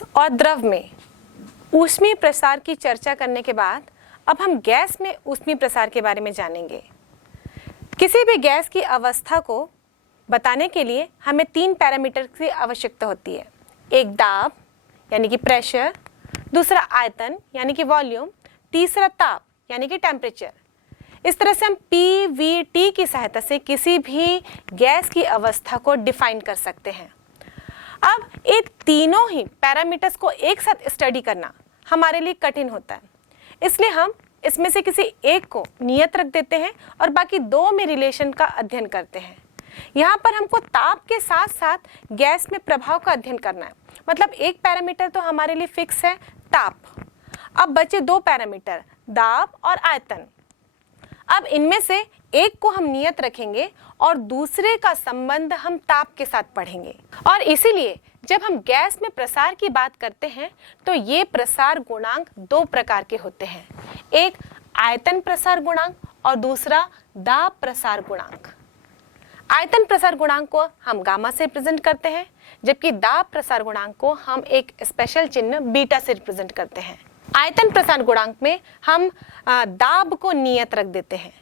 Gas और द्रव में ऊष्मीय प्रसार की चर्चा करने के बाद अब हम गैस में ऊष्मीय प्रसार के बारे में जानेंगे। किसी भी गैस की अवस्था को बताने के लिए हमें 3 पैरामीटर की आवश्यकता होती है। एक दाब यानी कि प्रेशर, दूसरा आयतन यानी कि वॉल्यूम, तीसरा ताप यानी कि टेम्परेचर। इस तरह से हम PVT की सहायता से किसी भी गैस की अवस्था को डिफाइन कर सकते हैं। अब ये तीनों ही पैरामीटर्स को एक साथ स्टडी करना हमारे लिए कठिन होता है, इसलिए हम इसमें से किसी एक को नियत रख देते हैं और बाकी 2 में रिलेशन का अध्ययन करते हैं। यहाँ पर हमको ताप के साथ साथ गैस में प्रभाव का अध्ययन करना है, मतलब एक पैरामीटर तो हमारे लिए फिक्स है ताप। अब बचे 2 पैरामीटर दाब और आयतन। अब इनमें से एक को हम नियत रखेंगे और दूसरे का संबंध हम ताप के साथ पढ़ेंगे। और इसीलिए जब हम गैस में प्रसार की बात करते हैं तो ये प्रसार गुणांक 2 प्रकार के होते हैं, एक आयतन प्रसार गुणांक और दूसरा दाब प्रसार गुणांक। आयतन प्रसार गुणांक को हम गामा से रिप्रेजेंट करते हैं, जबकि दाब प्रसार गुणांक को हम एक स्पेशल चिन्ह बीटा से रिप्रेजेंट करते हैं। आयतन प्रसार गुणांक में हम दाब को नियत रख देते हैं।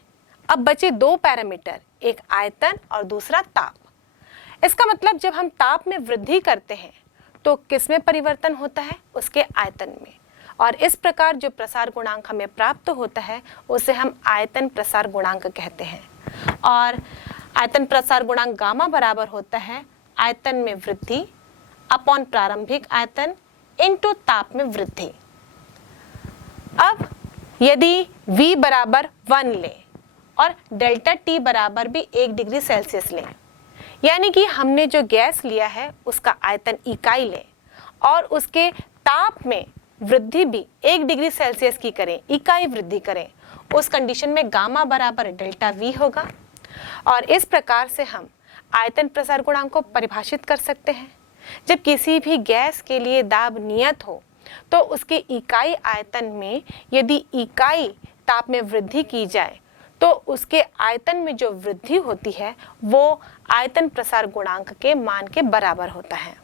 अब बचे 2 पैरामीटर, एक आयतन और दूसरा ताप। इसका मतलब जब हम ताप में वृद्धि करते हैं तो किस में परिवर्तन होता है, उसके आयतन में, और इस प्रकार जो प्रसार गुणांक हमें प्राप्त होता है उसे हम आयतन प्रसार गुणांक कहते हैं। और आयतन प्रसार गुणांक गामा बराबर होता है आयतन में वृद्धि अपॉन प्रारंभिक आयतन इनटू ताप में वृद्धि। अब यदि V बराबर 1 लें और डेल्टा T बराबर भी 1 डिग्री सेल्सियस लें, यानी कि हमने जो गैस लिया है उसका आयतन इकाई लें और उसके ताप में वृद्धि भी 1 डिग्री सेल्सियस की करें, इकाई वृद्धि करें, उस कंडीशन में गामा बराबर डेल्टा V होगा। और इस प्रकार से हम आयतन प्रसार गुणांक को परिभाषित कर सकते हैं। जब किसी भी गैस के लिए दाब नियत हो तो उसके इकाई आयतन में यदि इकाई ताप में वृद्धि की जाए तो उसके आयतन में जो वृद्धि होती है वो आयतन प्रसार गुणांक के मान के बराबर होता है।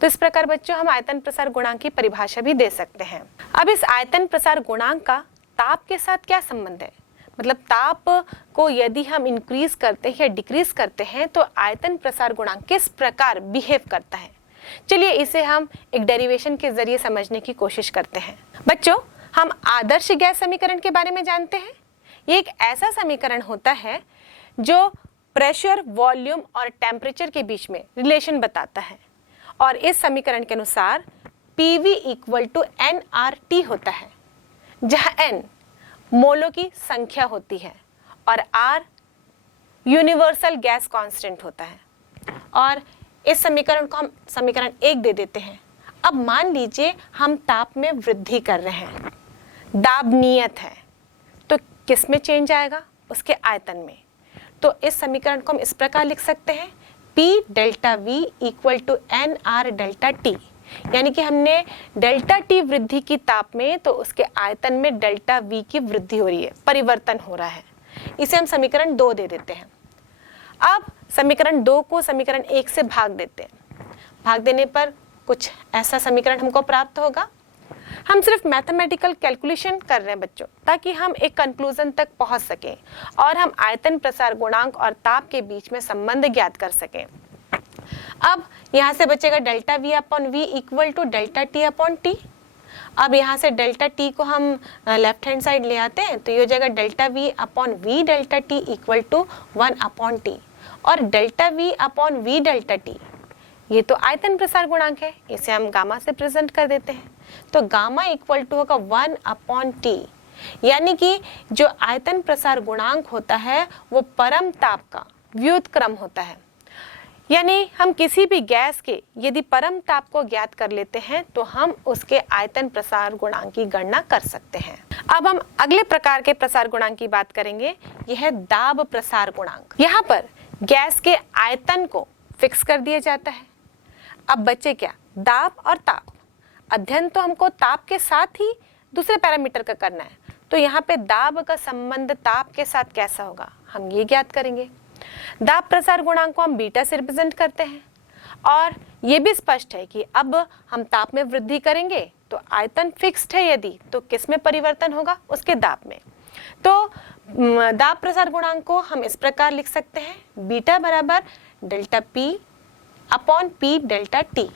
तो इस प्रकार बच्चों हम आयतन प्रसार गुणांक की परिभाषा भी दे सकते हैं। अब इस आयतन प्रसार गुणांक का ताप के साथ क्या संबंध है, मतलब ताप को यदि हम इंक्रीज करते हैं या डिक्रीज करते हैं तो आयतन प्रसार गुणांक किस प्रकार बिहेव करता है। चलिए इसे हम एक डेरिवेशन के जरिए समझने की कोशिश करते हैं। बच्चों, हम आदर्श गैस समीकरण के बारे में जानते हैं। ये एक ऐसा समीकरण होता है जो प्रेशर, वॉल्यूम और टेम्परेचर के बीच में रिलेशन बताता है, और इस समीकरण के अनुसार PV इक्वल टू nRT होता है, जहाँ n मोलों की संख्या होती है और R यूनिवर्सल गैस कांस्टेंट होता है। और इस समीकरण को हम समीकरण 1 दे देते हैं। अब मान लीजिए हम ताप में वृद्धि कर रहे हैं, दाब नियत है, तो किस में चेंज आएगा, उसके आयतन में। तो इस समीकरण को हम इस प्रकार लिख सकते हैं P delta V equal to nR delta T, यानी कि हमने डेल्टा T वृद्धि की ताप में तो उसके आयतन में डेल्टा V की वृद्धि हो रही है, परिवर्तन हो रहा है। इसे हम समीकरण 2 दे देते हैं। अब समीकरण 2 को समीकरण 1 से भाग देते हैं। भाग देने पर कुछ ऐसा समीकरण हमको प्राप्त होगा। हम सिर्फ मैथमेटिकल कैलकुलेशन कर रहे हैं बच्चों, ताकि हम एक कंक्लूजन तक पहुंच सकें और हम आयतन प्रसार गुणांक और ताप के बीच में संबंध ज्ञात कर सकें। अब यहाँ से बचेगा delta V upon V equal to delta T upon T। अब यहाँ से डेल्टा T को हम लेफ्ट हैंड साइड ले आते हैं तो ये हो जाएगा delta V upon V delta T equal to 1 upon T, और delta V upon V delta T ये तो आयतन प्रसार गुणांक है, इसे हम गामा से प्रेजेंट कर देते हैं। तो गामा इक्वल टू होगा 1 अपॉन T, यानी कि जो आयतन प्रसार गुणांक होता है वो परम ताप का व्युत्क्रम होता है। यानी हम किसी भी गैस के यदि परम ताप को ज्ञात कर लेते हैं तो हम उसके आयतन प्रसार गुणांक की गणना कर सकते हैं। अब हम अगले प्रकार के प्रसार गुणांक की बात करेंगे, यह है दाब प्रसार गुणांक। यहाँ पर गैस के आयतन को फिक्स कर दिया जाता है। अब बचे क्या, दाब और ताप। अध्ययन तो हमको ताप के साथ ही दूसरे पैरामीटर का करना है, तो यहाँ पे दाब का संबंध ताप के साथ कैसा होगा हम ये ज्ञात करेंगे। दाब प्रसार गुणांक को हम बीटा से रिप्रेजेंट करते हैं और ये भी स्पष्ट है कि अब हम ताप में वृद्धि करेंगे तो आयतन फिक्स्ड है, यदि तो किस में परिवर्तन होगा, उसके दाब में। तो दाब प्रसार गुणांक को हम इस प्रकार लिख सकते हैं, बीटा बराबर delta P upon P delta T,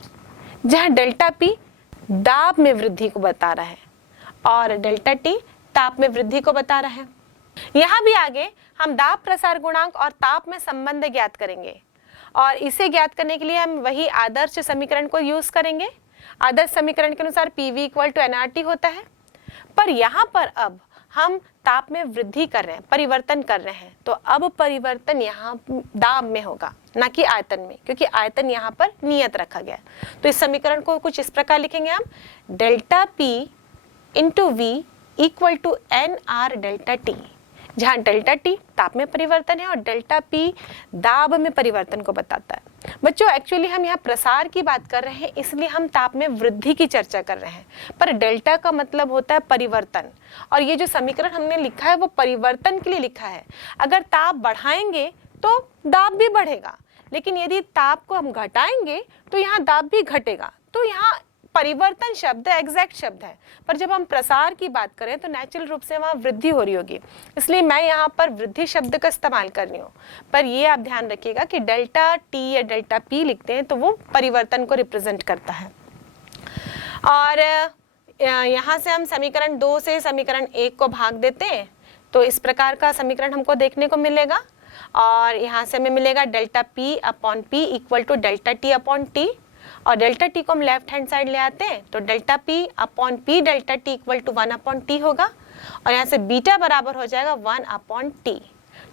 जहां डेल्टा पी दाब में वृद्धि को बता रहा है और डेल्टा टी ताप में वृद्धि को बता रहा है। यहाँ भी आगे हम दाब प्रसार गुणांक और ताप में संबंध ज्ञात करेंगे और इसे ज्ञात करने के लिए हम वही आदर्श समीकरण को यूज करेंगे। आदर्श समीकरण के अनुसार PV इक्वल टू nRT होता है, पर यहाँ पर अब हम ताप में वृद्धि कर रहे हैं, परिवर्तन कर रहे हैं, तो अब परिवर्तन यहाँ दाब में होगा, ना कि आयतन में, क्योंकि आयतन यहाँ पर नियत रखा गया। तो इस समीकरण को कुछ इस प्रकार लिखेंगे हम, delta P into V equal to NR delta T, जहाँ डेल्टा टी ताप में परिवर्तन है और डेल्टा पी दाब में परिवर्तन को बताता है। बच्चों एक्चुअली हम यहाँ प्रसार की बात कर रहे हैं, इसलिए हम ताप में वृद्धि की चर्चा कर रहे हैं, पर डेल्टा का मतलब होता है परिवर्तन, और ये जो समीकरण हमने लिखा है वो परिवर्तन के लिए लिखा है। अगर ताप बढ़ाएंगे तो दाब भी बढ़ेगा, लेकिन यदि ताप को हम घटाएंगे तो यहाँ दाब भी घटेगा। तो यहाँ परिवर्तन शब्द एग्जैक्ट शब्द है, पर जब हम प्रसार की बात करें तो नेचुरल रूप से वहां वृद्धि हो रही होगी, इसलिए मैं यहाँ पर वृद्धि शब्द का इस्तेमाल कर रही हूँ। पर ये आप ध्यान रखिएगा कि डेल्टा टी या डेल्टा पी लिखते हैं तो वो परिवर्तन को रिप्रेजेंट करता है। और यहाँ से हम समीकरण 2 से समीकरण 1 को भाग देते हैं, तो इस प्रकार का समीकरण हमको देखने को मिलेगा और यहाँ से हमें मिलेगा delta P upon P equal to delta T upon T, और डेल्टा टी को हम लेफ्ट हैंड साइड ले आते हैं तो delta P upon P delta T equal to 1 upon T होगा, और यहाँ से बीटा बराबर हो जाएगा 1 अपॉन टी।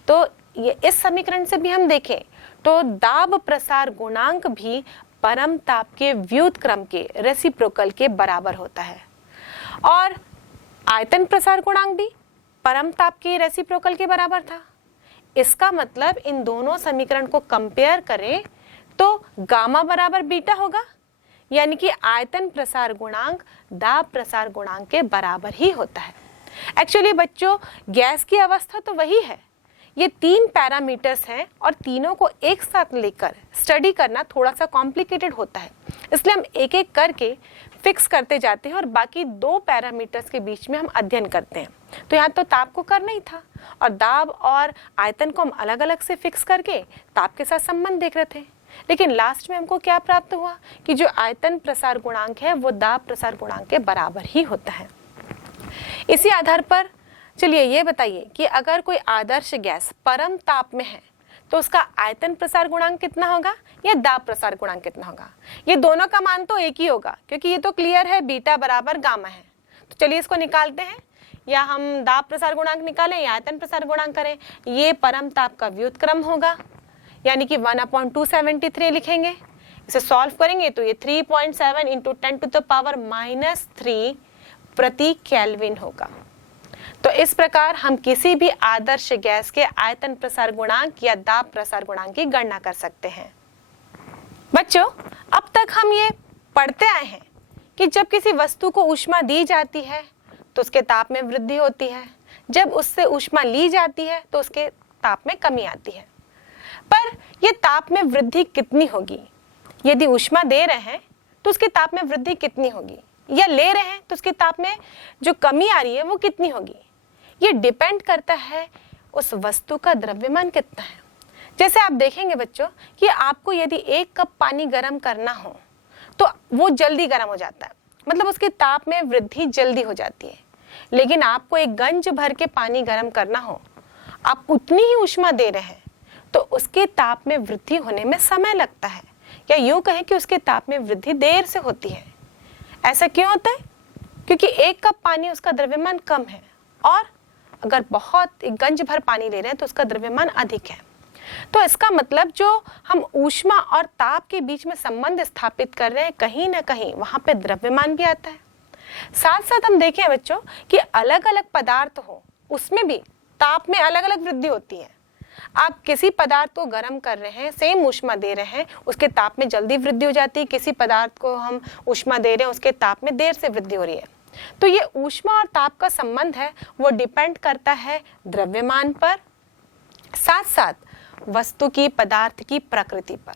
तो ये इस समीकरण से भी हम देखें तो दाब प्रसार गुणांक भी परम ताप के व्युत्क्रम के रेसिप्रोकल के बराबर होता है, और आयतन प्रसार गुणांक भी परम ताप के रेसिप्रोकल के बराबर था। इसका मतलब इन दोनों समीकरण को कंपेयर करें तो गामा बराबर बीटा होगा, यानी कि आयतन प्रसार गुणांक दाब प्रसार गुणांक के बराबर ही होता है। एक्चुअली बच्चों गैस की अवस्था तो वही है, ये 3 पैरामीटर्स हैं और तीनों को एक साथ लेकर स्टडी करना थोड़ा सा कॉम्प्लिकेटेड होता है, इसलिए हम एक एक करके फिक्स करते जाते हैं और बाकी 2 पैरामीटर्स के बीच में हम अध्ययन करते हैं। तो यहाँ तो ताप को करना ही था और दाब और आयतन को हम अलग अलग से फिक्स करके ताप के साथ संबंध देख रहे थे, लेकिन लास्ट में हमको क्या प्राप्त हुआ कि जो आयतन प्रसार गुणांक है वो दाब प्रसार गुणांक के बराबर ही होता है। इसी आधार पर चलिए ये बताइए कि अगर कोई आदर्श गैस परम ताप में है तो उसका आयतन प्रसार गुणांक कितना होगा या दाब प्रसार गुणांक कितना होगा। ये दोनों का मान तो एक ही होगा, क्योंकि ये तो क्लियर है बीटा बराबर गामा है। तो चलिए इसको निकालते हैं, या हम दाब प्रसार गुणांक निकालें या आयतन प्रसार गुणांक करें। ये परम ताप का व्युत्क्रम होगा, यानी कि 1/273 लिखेंगे। इसे सॉल्व करेंगे तो ये 3.7 इंटू 10⁻³ प्रति केल्विन होगा। तो इस प्रकार हम किसी भी आदर्श गैस के आयतन प्रसार गुणांक या दाब प्रसार गुणांक की गणना कर सकते हैं। बच्चों अब तक हम ये पढ़ते आए हैं कि जब किसी वस्तु को ऊष्मा दी जाती है तो उसके ताप में वृद्धि होती है, जब उससे ऊष्मा ली जाती है तो उसके ताप में कमी आती है। पर यह ताप में वृद्धि कितनी होगी, यदि ऊष्मा दे रहे हैं तो उसके ताप में वृद्धि कितनी होगी, या ले रहे हैं तो उसके ताप में जो कमी आ रही है वो कितनी होगी, ये डिपेंड करता है उस वस्तु का द्रव्यमान कितना है। जैसे आप देखेंगे बच्चों कि आपको यदि 1 कप पानी गर्म करना हो तो वो जल्दी गर्म हो जाता है, मतलब उसके ताप में वृद्धि जल्दी हो जाती है। लेकिन आपको 1 गंज भर के पानी गर्म करना हो, आप उतनी ही ऊष्मा दे रहे हैं तो उसके ताप में वृद्धि होने में समय लगता है, या यूं कहें कि उसके ताप में वृद्धि देर से होती है। ऐसा क्यों होता है? क्योंकि 1 कप पानी उसका द्रव्यमान कम है, और अगर बहुत 1 गंज भर पानी ले रहे हैं तो उसका द्रव्यमान अधिक है। तो इसका मतलब जो हम ऊष्मा और ताप के बीच में संबंध स्थापित कर रहे हैं, कहीं ना कहीं वहां पे द्रव्यमान भी आता है। साथ साथ हम देखें बच्चों कि अलग अलग पदार्थ हो उसमें भी ताप में अलग अलग वृद्धि होती है। आप किसी पदार्थ को गर्म कर रहे हैं, सेम ऊष्मा दे रहे हैं, उसके ताप में जल्दी वृद्धि हो जाती है। किसी पदार्थ को हम ऊष्मा दे रहे हैं, उसके ताप में देर से वृद्धि हो रही है। तो ये ऊष्मा और ताप का संबंध है वो डिपेंड करता है द्रव्यमान पर, साथ साथ वस्तु की, पदार्थ की प्रकृति पर।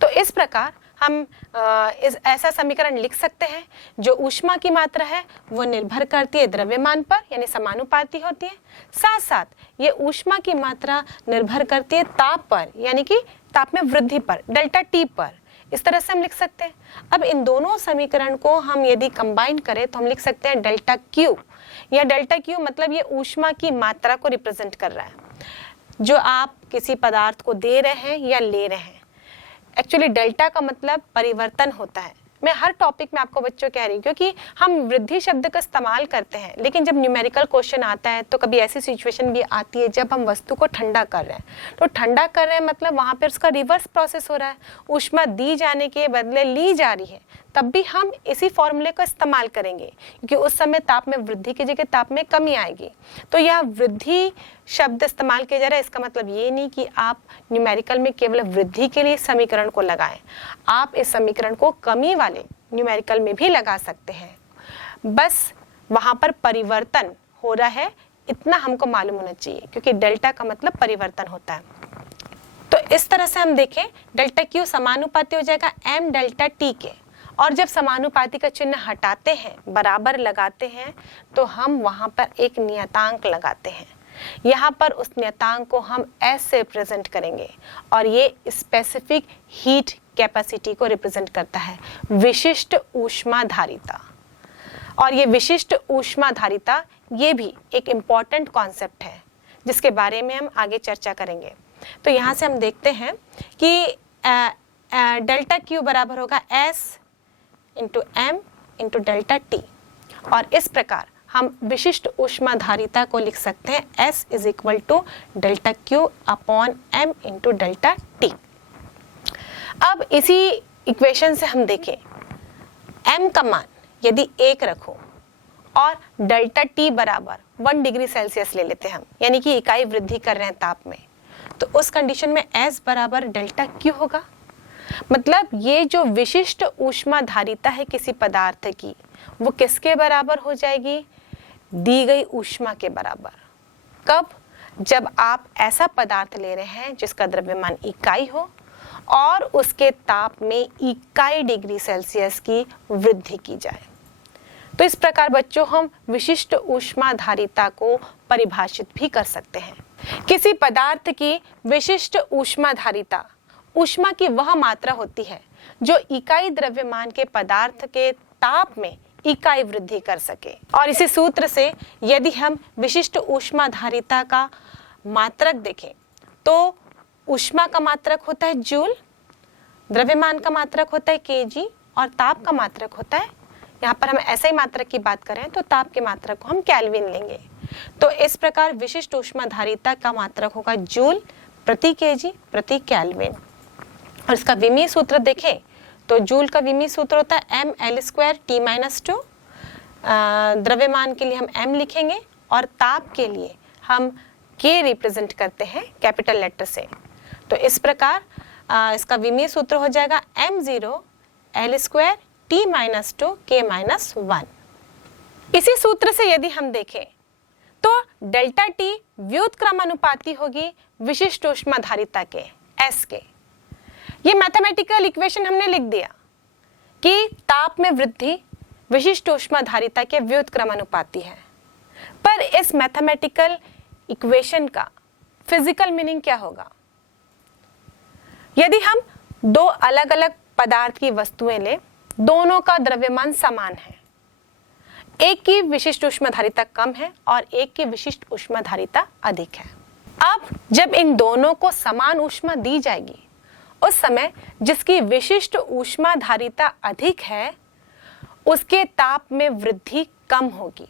तो इस प्रकार हम ऐसा समीकरण लिख सकते हैं जो ऊष्मा की मात्रा है वो निर्भर करती है द्रव्यमान पर, यानी समानुपाती होती है, साथ साथ ये ऊष्मा की मात्रा निर्भर करती है ताप पर, यानी कि ताप में वृद्धि पर, डेल्टा टी पर। इस तरह से हम लिख सकते हैं। अब इन दोनों समीकरण को हम यदि कंबाइन करें तो हम लिख सकते हैं डेल्टा क्यू, या डेल्टा क्यू मतलब ये ऊष्मा की मात्रा को रिप्रेजेंट कर रहा है जो आप किसी पदार्थ को दे रहे हैं या ले रहे हैं। एक्चुअली डेल्टा का मतलब परिवर्तन होता है। मैं हर टॉपिक में आपको बच्चों कह रही हूँ क्योंकि हम वृद्धि शब्द का इस्तेमाल करते हैं, लेकिन जब न्यूमेरिकल क्वेश्चन आता है तो कभी ऐसी सिचुएशन भी आती है जब हम वस्तु को ठंडा कर रहे हैं। तो ठंडा कर रहे हैं मतलब वहाँ पर उसका रिवर्स प्रोसेस हो रहा है, ऊष्मा दी जाने के बदले ली जा रही है, तब भी हम इसी फॉर्मूले का इस्तेमाल करेंगे क्योंकि उस समय ताप में वृद्धि की जगह ताप में कमी आएगी। तो यह वृद्धि शब्द इस्तेमाल किया जा रहा है, इसका मतलब ये नहीं कि आप न्यूमेरिकल में केवल वृद्धि के लिए समीकरण को लगाएं, आप इस समीकरण को कमी वाले न्यूमेरिकल में भी लगा सकते हैं। बस वहां पर परिवर्तन हो रहा है इतना हमको मालूम होना चाहिए, क्योंकि डेल्टा का मतलब परिवर्तन होता है। तो इस तरह से हम देखें डेल्टा क्यू समानुपाती हो जाएगा m डेल्टा टी के, और जब समानुपाती का चिन्ह हटाते हैं, बराबर लगाते हैं, तो हम वहां पर एक नियतांक लगाते हैं। यहाँ पर उस नियतांक को हम S से रिप्रेजेंट करेंगे और ये स्पेसिफिक हीट कैपेसिटी को रिप्रेजेंट करता है, विशिष्ट ऊष्माधारिता। और ये विशिष्ट ऊष्माधारिता ये भी एक इम्पॉर्टेंट कॉन्सेप्ट है जिसके बारे में हम आगे चर्चा करेंगे। तो यहाँ से हम देखते हैं कि डेल्टा क्यू बराबर होगा S into M into delta T, और इस प्रकार हम विशिष्ट ऊष्माधारिता को लिख सकते हैं S is equal to delta Q upon M into delta T. अब इसी इक्वेशन से हम देखें m का मान यदि 1 रखो और डेल्टा टी बराबर 1 डिग्री सेल्सियस ले लेते हैं हम, यानी कि इकाई वृद्धि कर रहे हैं ताप में, तो उस कंडीशन में S बराबर डेल्टा क्यू होगा। मतलब ये जो विशिष्ट ऊष्माधारिता है किसी पदार्थ की, वो किसके बराबर हो जाएगी? दी गई ऊष्मा के बराबर। कब? जब आप ऐसा पदार्थ ले रहे हैं जिसका द्रव्यमान इकाई हो और उसके ताप में इकाई डिग्री सेल्सियस की वृद्धि की जाए। तो इस प्रकार बच्चों हम विशिष्ट ऊष्माधारिता को परिभाषित भी कर सकते हैं। किसी पदार्थ की विशिष्ट ऊष्माधारिता ऊष्मा की वह मात्रा होती है जो इकाई द्रव्यमान के पदार्थ के ताप में इकाई वृद्धि कर सके। और इसी सूत्र से यदि हम विशिष्ट ऊष्माधारिता का मात्रक देखें तो ऊष्मा का मात्रक होता है जूल, द्रव्यमान का मात्रक होता है केजी और ताप का मात्रक होता है, यहाँ पर हम ऐसे ही मात्रक की बात करें तो ताप के मात्रक को हम केल्विन लेंगे। तो इस प्रकार विशिष्ट ऊष्माधारिता का मात्रक होगा जूल प्रति केजी प्रति केल्विन। और इसका विमीय सूत्र देखें तो जूल का विमीय सूत्र होता है mL² T-2। द्रव्यमान के लिए हम m लिखेंगे और ताप के लिए हम k रिप्रेजेंट करते हैं कैपिटल लेटर से। तो इस प्रकार इसका विमीय सूत्र हो जाएगा m0 L² T-2 K-1। इसी सूत्र से यदि हम देखें तो डेल्टा टी व्युत्क्रमानुपाती होगी विशिष्ट ऊष्माधारिता के S के। ये मैथमेटिकल इक्वेशन हमने लिख दिया कि ताप में वृद्धि विशिष्ट ऊष्माधारिता के व्युत्क्रमानुपाती है। पर इस मैथमेटिकल इक्वेशन का फिजिकल मीनिंग क्या होगा? यदि हम दो अलग अलग पदार्थ की वस्तुएं लें, दोनों का द्रव्यमान समान है, एक की विशिष्ट ऊष्माधारिता कम है और एक की विशिष्ट ऊष्माधारिता अधिक है। अब जब इन दोनों को समान ऊष्मा दी जाएगी, उस समय जिसकी विशिष्ट ऊष्माधारिता अधिक है उसके ताप में वृद्धि कम होगी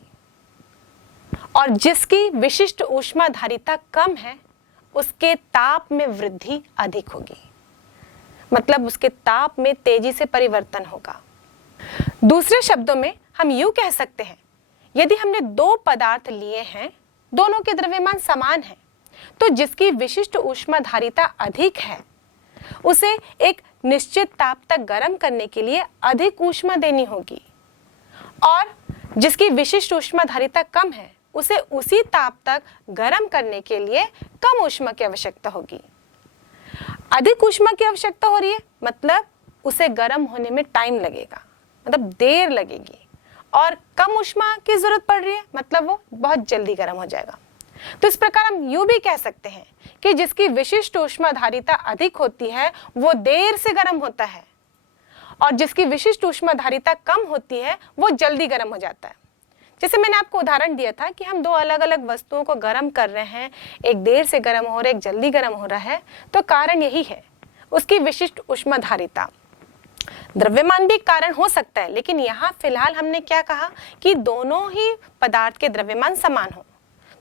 और जिसकी विशिष्ट ऊष्माधारिता कम है उसके ताप में वृद्धि अधिक होगी। मतलब उसके ताप में तेजी से परिवर्तन होगा। दूसरे शब्दों में हम यूं कह सकते हैं, यदि हमने दो पदार्थ लिए हैं, दोनों के द्रव्यमान समान है, तो जिसकी विशिष्ट ऊष्माधारिता अधिक है उसे एक निश्चित ताप तक गर्म करने के लिए अधिक ऊष्मा देनी होगी और जिसकी विशिष्ट ऊष्माधारिता कम है उसे उसी ताप तक गर्म करने के लिए कम ऊष्मा की आवश्यकता होगी। अधिक ऊष्मा की आवश्यकता हो रही है मतलब उसे गर्म होने में टाइम लगेगा, मतलब देर लगेगी, और कम ऊष्मा की जरूरत पड़ रही है, मतलब वो बहुत जल्दी गर्म हो जाएगा। तो इस प्रकार हम यूं भी कह सकते हैं कि जिसकी विशिष्ट ऊष्माधारिता अधिक होती है वो देर से गर्म होता है, और जिसकी विशिष्ट ऊष्माधारिता कम होती है वो जल्दी गर्म हो जाता है। जैसे मैंने आपको उदाहरण दिया था कि हम दो अलग अलग वस्तुओं को गर्म कर रहे हैं, एक देर से गर्म हो रहा है, एक जल्दी गर्म हो रहा है, तो कारण यही है, उसकी विशिष्ट ऊष्माधारिता। द्रव्यमान भी कारण हो सकता है, लेकिन यहाँ फिलहाल हमने क्या कहा कि दोनों ही पदार्थ के द्रव्यमान समान हो।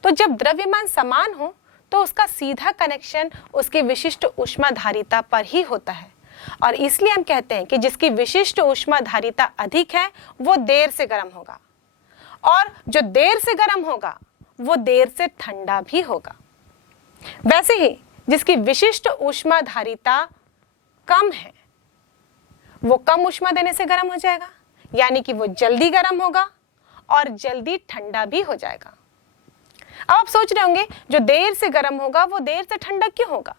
तो जब द्रव्यमान समान हो तो उसका सीधा कनेक्शन उसकी विशिष्ट ऊष्माधारिता पर ही होता है, और इसलिए हम कहते हैं कि जिसकी विशिष्ट ऊष्माधारिता अधिक है वो देर से गर्म होगा, और जो देर से गर्म होगा वो देर से ठंडा भी होगा। वैसे ही जिसकी विशिष्ट ऊष्माधारिता कम है वो कम ऊष्मा देने से गर्म हो जाएगा, यानी कि वो जल्दी गर्म होगा और जल्दी ठंडा भी हो जाएगा। अब आप सोच रहे होंगे जो देर से गर्म होगा वो देर से ठंडा क्यों होगा?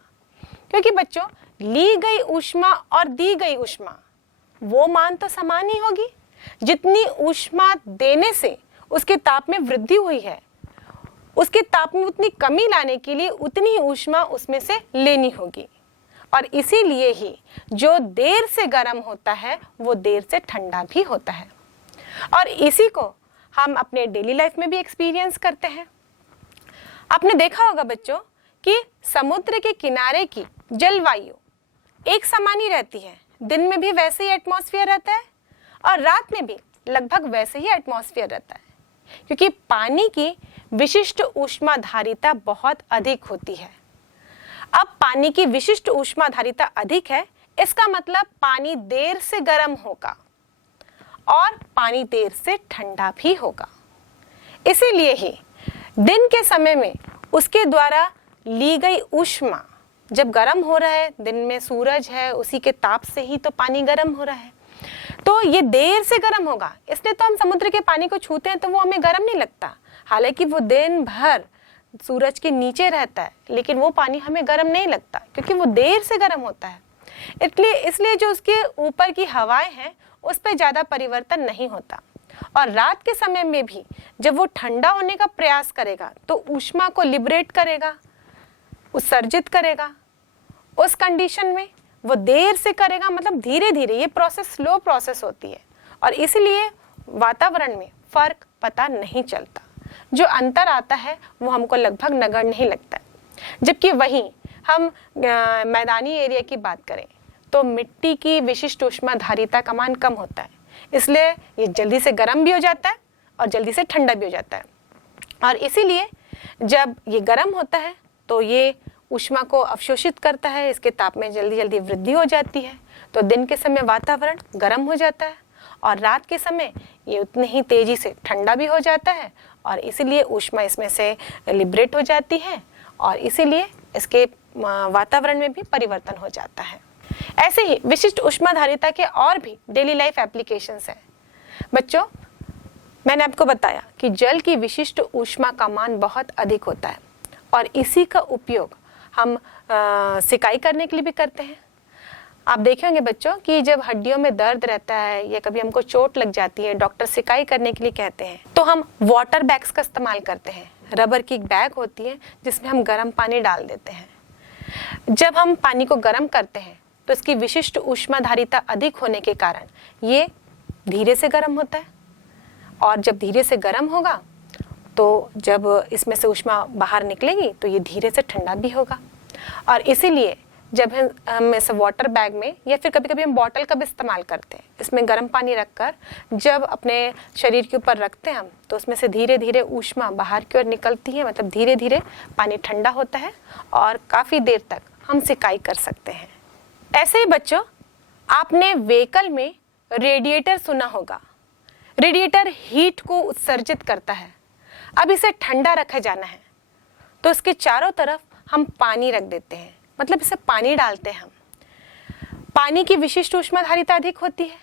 क्योंकि बच्चों, ली गई ऊष्मा और दी गई ऊष्मा वो मान तो समान ही होगी। जितनी ऊष्मा देने से उसके ताप में वृद्धि हुई है, उसके ताप में उतनी कमी लाने के लिए उतनी ही ऊष्मा उसमें से लेनी होगी, और इसीलिए ही जो देर से गर्म होता है वो देर से ठंडा भी होता है। और इसी को हम अपने डेली लाइफ में भी एक्सपीरियंस करते हैं। आपने देखा होगा बच्चों कि समुद्र के किनारे की जलवायु एक समान ही रहती है, दिन में भी वैसे ही एटमॉस्फेयर रहता है और रात में भी लगभग वैसे ही एटमॉस्फेयर रहता है, क्योंकि पानी की विशिष्ट ऊष्माधारिता बहुत अधिक होती है। अब पानी की विशिष्ट ऊष्माधारिता अधिक है, इसका मतलब पानी देर से गर्म होगा और पानी देर से ठंडा भी होगा। इसीलिए ही दिन के समय में उसके द्वारा ली गई ऊष्मा जब गर्म हो रहा है, दिन में सूरज है, उसी के ताप से ही तो पानी गर्म हो रहा है, तो ये देर से गर्म होगा। इसलिए तो हम समुद्र के पानी को छूते हैं तो वो हमें गर्म नहीं लगता, हालांकि वो दिन भर सूरज के नीचे रहता है, लेकिन वो पानी हमें गर्म नहीं लगता क्योंकि वो देर से गर्म होता है। इसलिए जो उसके ऊपर की हवाएं हैं उस पर ज्यादा परिवर्तन नहीं होता। और रात के समय में भी जब वो ठंडा होने का प्रयास करेगा तो ऊष्मा को लिबरेट करेगा, उत्सर्जित करेगा। उस कंडीशन में वो देर से करेगा, मतलब धीरे धीरे, ये प्रोसेस स्लो प्रोसेस होती है, और इसलिए वातावरण में फर्क पता नहीं चलता। जो अंतर आता है वो हमको लगभग नगण्य नहीं लगता है। जबकि वहीं हम मैदानी एरिया की बात करें तो मिट्टी की विशिष्ट ऊष्माधारिता का मान कम होता है, इसलिए ये जल्दी से गर्म भी हो जाता है और जल्दी से ठंडा भी हो जाता है। और इसीलिए जब ये गर्म होता है तो ये ऊष्मा को अवशोषित करता है, इसके ताप में जल्दी जल्दी वृद्धि हो जाती है, तो दिन के समय वातावरण गर्म हो जाता है और रात के समय ये उतनी ही तेजी से ठंडा भी हो जाता है, और इसीलिए ऊष्मा इसमें से लिबरेट हो जाती है और इसीलिए इसके वातावरण में भी परिवर्तन हो जाता है। ऐसे ही विशिष्ट ऊष्माधारिता के और भी डेली लाइफ एप्लीकेशंस हैं। बच्चों, मैंने आपको बताया कि जल की विशिष्ट ऊष्मा का मान बहुत अधिक होता है, और इसी का उपयोग हम सिकाई करने के लिए भी करते हैं। आप देखे होंगे बच्चों कि जब हड्डियों में दर्द रहता है या कभी हमको चोट लग जाती है, डॉक्टर सिकाई करने के लिए कहते हैं, तो हम वाटर बैग्स का इस्तेमाल करते हैं। रबर की एक बैग होती है जिसमें हम गर्म पानी डाल देते हैं। जब हम पानी को गर्म करते हैं तो इसकी विशिष्ट ऊष्माधारिता अधिक होने के कारण ये धीरे से गर्म होता है, और जब धीरे से गर्म होगा तो जब इसमें से ऊष्मा बाहर निकलेगी तो ये धीरे से ठंडा भी होगा। और इसीलिए जब हम इस वाटर बैग में या फिर कभी कभी हम बॉटल का भी इस्तेमाल करते हैं, इसमें गर्म पानी रखकर जब अपने शरीर के ऊपर रखते हैं हम, तो उसमें से धीरे धीरे ऊष्मा बाहर की ओर निकलती है, मतलब धीरे धीरे पानी ठंडा होता है और काफ़ी देर तक हम सिकाई कर सकते हैं। ऐसे ही बच्चों, आपने व्हीकल में रेडिएटर सुना होगा। रेडिएटर हीट को उत्सर्जित करता है। अब इसे ठंडा रखा जाना है तो इसके चारों तरफ हम पानी रख देते हैं, मतलब इसे पानी डालते हैं हम। पानी की विशिष्ट ऊष्माधारिता अधिक होती है,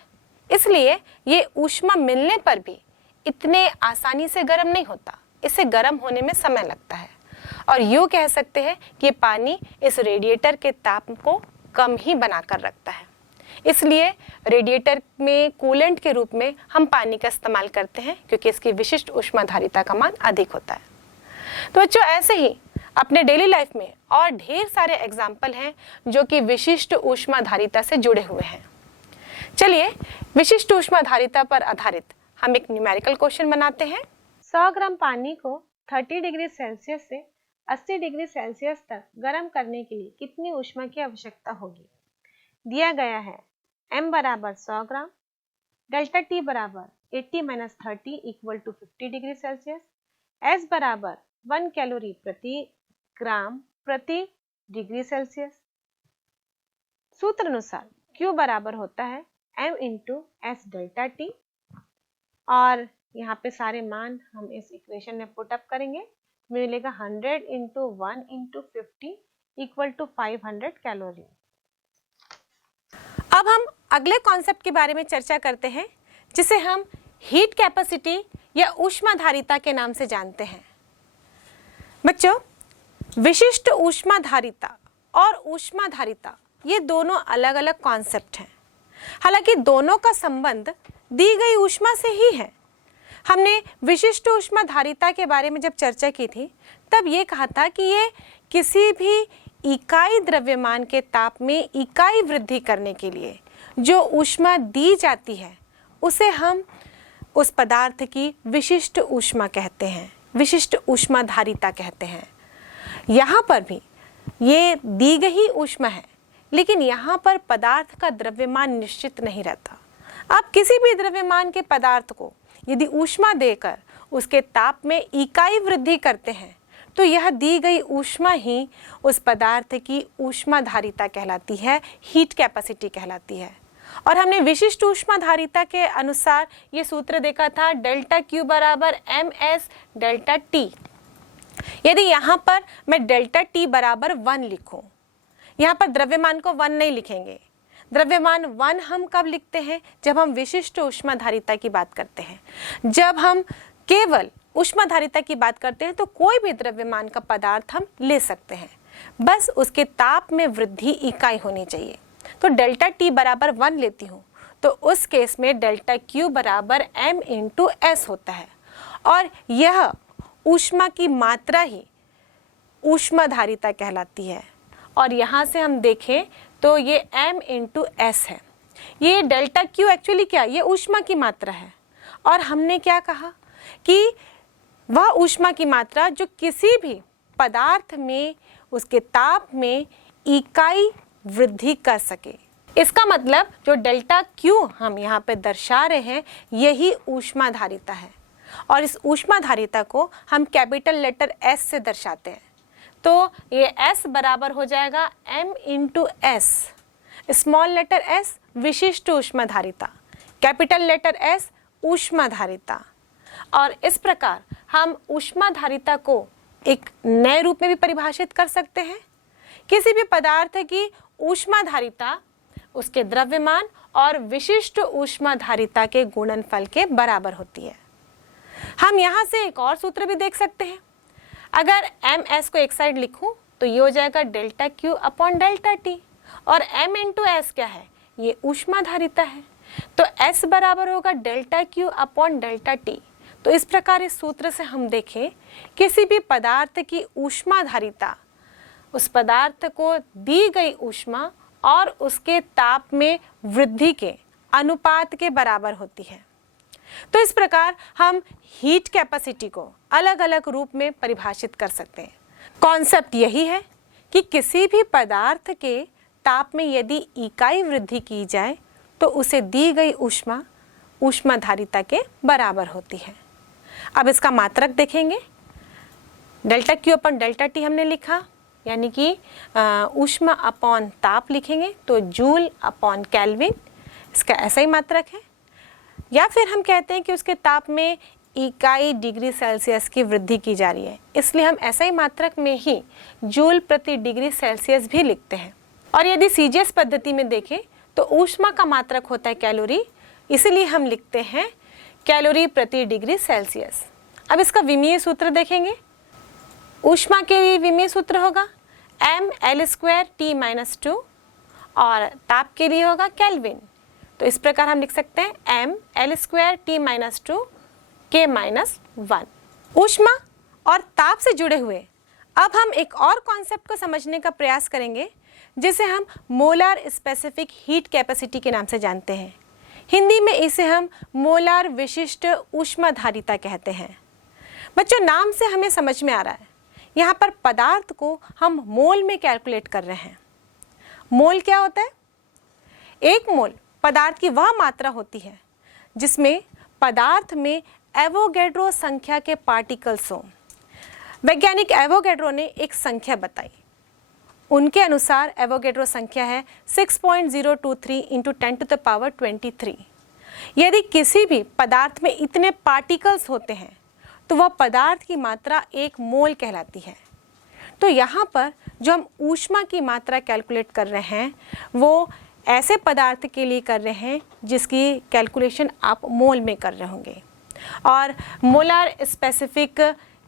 इसलिए ये ऊष्मा मिलने पर भी इतने आसानी से गर्म नहीं होता, इसे गर्म होने में समय लगता है। और यूँ कह सकते हैं कि पानी इस रेडिएटर के ताप को कम ही बनाकर रखता है। इसलिए रेडिएटर में कूलेंट के रूप में हम पानी का इस्तेमाल करते हैं क्योंकि इसकी विशिष्ट ऊष्माधारिता का मान अधिक होता है। तो बच्चों, ऐसे ही अपने डेली लाइफ में और ढेर सारे एग्जाम्पल हैं जो कि विशिष्ट ऊष्माधारिता से जुड़े हुए हैं। चलिए विशिष्ट ऊष्माधारिता पर आधारित हम एक न्यूमेरिकल क्वेश्चन बनाते हैं। 100 ग्राम पानी को 30 डिग्री सेल्सियस से 80 डिग्री सेल्सियस तक गर्म करने के लिए कितनी ऊष्मा की आवश्यकता होगी? दिया गया है m बराबर 100 ग्राम, डेल्टा t बराबर 80 - 30 equal to 50 degree Celsius, s बराबर 1 कैलोरी प्रति ग्राम प्रति डिग्री सेल्सियस। सूत्र अनुसार Q बराबर होता है m into S delta T, और यहाँ पे सारे मान हम इस इक्वेशन में पुट अप करेंगे, मिलेगा 100 into 1 into 50 equal to 500 calorie. अब हम अगले कॉन्सेप्ट के बारे में चर्चा करते हैं जिसे हम हीट कैपेसिटी या ऊष्माधारिता के नाम से जानते हैं। बच्चों, विशिष्ट ऊष्माधारिता और ऊष्माधारिता ये दोनों अलग अलग कॉन्सेप्ट हैं। हालांकि दोनों का संबंध दी गई ऊष्मा से ही है। हमने विशिष्ट ऊष्माधारिता के बारे में जब चर्चा की थी तब ये कहा था कि ये किसी भी इकाई द्रव्यमान के ताप में इकाई वृद्धि करने के लिए जो ऊष्मा दी जाती है उसे हम उस पदार्थ की विशिष्ट ऊष्मा कहते हैं, विशिष्ट ऊष्माधारिता कहते हैं। यहाँ पर भी ये दी गई ऊष्मा है, लेकिन यहाँ पर पदार्थ का द्रव्यमान निश्चित नहीं रहता। आप किसी भी द्रव्यमान के पदार्थ को यदि ऊष्मा देकर उसके ताप में इकाई वृद्धि करते हैं तो यह दी गई ऊष्मा ही उस पदार्थ की ऊष्माधारिता कहलाती है, हीट कैपेसिटी कहलाती है। और हमने विशिष्ट ऊष्माधारिता के अनुसार ये सूत्र देखा था, डेल्टा क्यू बराबर एम एस डेल्टा टी। यदि यहाँ पर मैं डेल्टा टी बराबर 1 लिखूं, यहाँ पर द्रव्यमान को 1 नहीं लिखेंगे। द्रव्यमान 1 हम कब लिखते हैं? जब हम विशिष्ट ऊष्माधारिता की बात करते हैं। जब हम केवल ऊष्माधारिता की बात करते हैं तो कोई भी द्रव्यमान का पदार्थ हम ले सकते हैं, बस उसके ताप में वृद्धि इकाई होनी चाहिए। तो डेल्टा टी बराबर 1 लेती हूँ तो उस केस में डेल्टा क्यू बराबर m इंटू एस होता है, और यह ऊष्मा की मात्रा ही ऊष्माधारिता कहलाती है। और यहाँ से हम देखें तो ये m इंटू एस है। ये डेल्टा क्यू एक्चुअली क्या, ये ऊष्मा की मात्रा है। और हमने क्या कहा कि वह ऊष्मा की मात्रा जो किसी भी पदार्थ में उसके ताप में इकाई वृद्धि कर सके। इसका मतलब जो डेल्टा क्यू हम यहाँ पे दर्शा रहे हैं यही ऊष्माधारिता है, और इस ऊष्माधारिता को हम कैपिटल लेटर S से दर्शाते हैं। तो ये S बराबर हो जाएगा m into S, small letter s विशिष्ट ऊष्माधारिता, कैपिटल लेटर S ऊष्माधारिता। और इस प्रकार हम ऊष्माधारिता को एक नए रूप में भी परिभाषित कर सकते हैं। किसी भी पदार्थ की ऊष्माधारिता उसके द्रव्यमान और विशिष्ट ऊष्माधारिता के गुणनफल के बराबर होती है। हम यहाँ से एक और सूत्र भी देख सकते हैं। अगर एम एस को एक साइड लिखूं तो ये हो जाएगा delta Q upon delta T, और m इंटू एस क्या है, ये ऊष्माधारिता है। तो s बराबर होगा delta Q upon delta T. तो इस प्रकार इस सूत्र से हम देखें किसी भी पदार्थ की ऊष्माधारिता उस पदार्थ को दी गई ऊष्मा और उसके ताप में वृद्धि के अनुपात के बराबर होती है। तो इस प्रकार हम हीट कैपेसिटी को अलग अलग रूप में परिभाषित कर सकते हैं। कॉन्सेप्ट यही है कि किसी भी पदार्थ के ताप में यदि इकाई वृद्धि की जाए तो उसे दी गई ऊष्मा ऊष्माधारिता के बराबर होती है। अब इसका मात्रक देखेंगे। Delta Q upon delta T हमने लिखा, यानी कि ऊष्मा अपॉन ताप लिखेंगे तो जूल अपॉन केल्विन, इसका ऐसा ही मात्रक है। या फिर हम कहते हैं कि उसके ताप में इकाई डिग्री सेल्सियस की वृद्धि की जा रही है, इसलिए हम ऐसा ही मात्रक में ही जूल प्रति डिग्री सेल्सियस भी लिखते हैं। और यदि सीजीएस पद्धति में देखें तो ऊष्मा का मात्रक होता है कैलोरी, इसलिए हम लिखते हैं कैलोरी प्रति डिग्री सेल्सियस। अब इसका विमीय सूत्र देखेंगे। ऊष्मा के लिए विमीय सूत्र होगा m L² T - 2, और ताप के लिए होगा केल्विन। तो इस प्रकार हम लिख सकते हैं mL²T-2 K-1। ऊष्मा और ताप से जुड़े हुए अब हम एक और कॉन्सेप्ट को समझने का प्रयास करेंगे जिसे हम मोलर स्पेसिफिक हीट कैपेसिटी के नाम से जानते हैं। हिंदी में इसे हम मोलर विशिष्ट ऊष्माधारिता कहते हैं। बच्चों, नाम से हमें समझ में आ रहा है यहाँ पर पदार्थ को हम मोल में कैलकुलेट कर रहे हैं। मोल क्या होता है? एक मोल पदार्थ की वह मात्रा होती है जिसमें पदार्थ में एवोगैड्रो संख्या के पार्टिकल्स हों। वैज्ञानिक एवोगैड्रो ने एक संख्या बताई। उनके अनुसार एवोगैड्रो संख्या है 6.023 × 10⁻23। यदि किसी भी पदार्थ में इतने पार्टिकल्स होते हैं तो वह पदार्थ की मात्रा एक मोल कहलाती है। तो यहाँ पर जो हम ऊष्मा की मात्रा कैलकुलेट कर रहे हैं वो ऐसे पदार्थ के लिए कर रहे हैं जिसकी कैलकुलेशन आप मोल में कर रहे होंगे। और मोलर स्पेसिफिक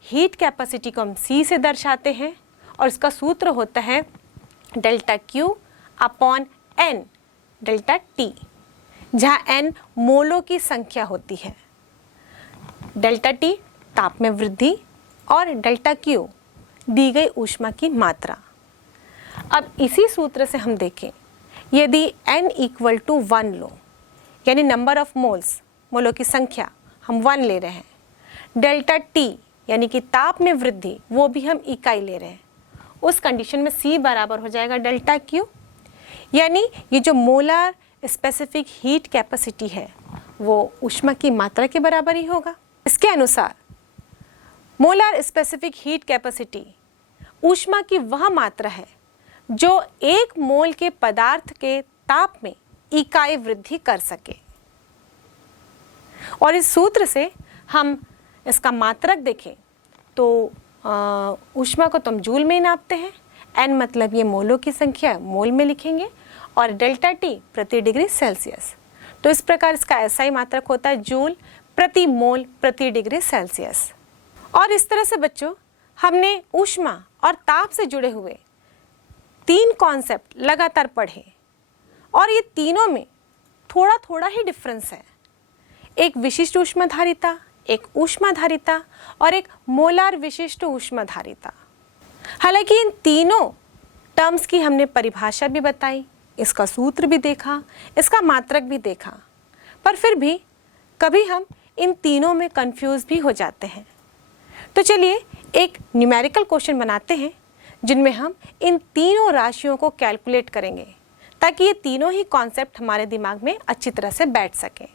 हीट कैपेसिटी को हम C से दर्शाते हैं और इसका सूत्र होता है ΔQ/N ΔT, जहाँ N मोलों की संख्या होती है, ΔT ताप में वृद्धि और ΔQ दी गई ऊष्मा की मात्रा। अब इसी सूत्र से हम देखें, यदि N = 1 लो, यानी नंबर ऑफ मोल्स, मोलों की संख्या हम 1 ले रहे हैं, ΔT यानी कि ताप में वृद्धि वो भी हम इकाई ले रहे हैं, उस कंडीशन में C बराबर हो जाएगा ΔQ। यानी ये जो मोलर स्पेसिफिक हीट कैपेसिटी है वो ऊष्मा की मात्रा के बराबर ही होगा। इसके अनुसार मोलर स्पेसिफिक हीट कैपेसिटी ऊष्मा की वह मात्रा है जो एक मोल के पदार्थ के ताप में इकाई वृद्धि कर सके। और इस सूत्र से हम इसका मात्रक देखें तो ऊष्मा को तो हम जूल में ही नापते हैं, N मतलब ये मोलों की संख्या, मोल में लिखेंगे, और ΔT प्रति डिग्री सेल्सियस। तो इस प्रकार इसका SI मात्रक होता है जूल प्रति मोल प्रति डिग्री सेल्सियस। और इस तरह से बच्चों हमने ऊष्मा और ताप से जुड़े हुए 3 कॉन्सेप्ट लगातार पढ़े और ये तीनों में थोड़ा थोड़ा ही डिफरेंस है। एक विशिष्ट ऊष्माधारिता, एक ऊष्माधारिता और एक मोलर विशिष्ट ऊष्माधारिता। हालांकि इन तीनों टर्म्स की हमने परिभाषा भी बताई, इसका सूत्र भी देखा, इसका मात्रक भी देखा, पर फिर भी कभी हम इन तीनों में कंफ्यूज भी हो जाते हैं। तो चलिए एक न्यूमेरिकल क्वेश्चन बनाते हैं जिनमें हम इन तीनों राशियों को कैलकुलेट करेंगे ताकि ये तीनों ही कॉन्सेप्ट हमारे दिमाग में अच्छी तरह से बैठ सकें।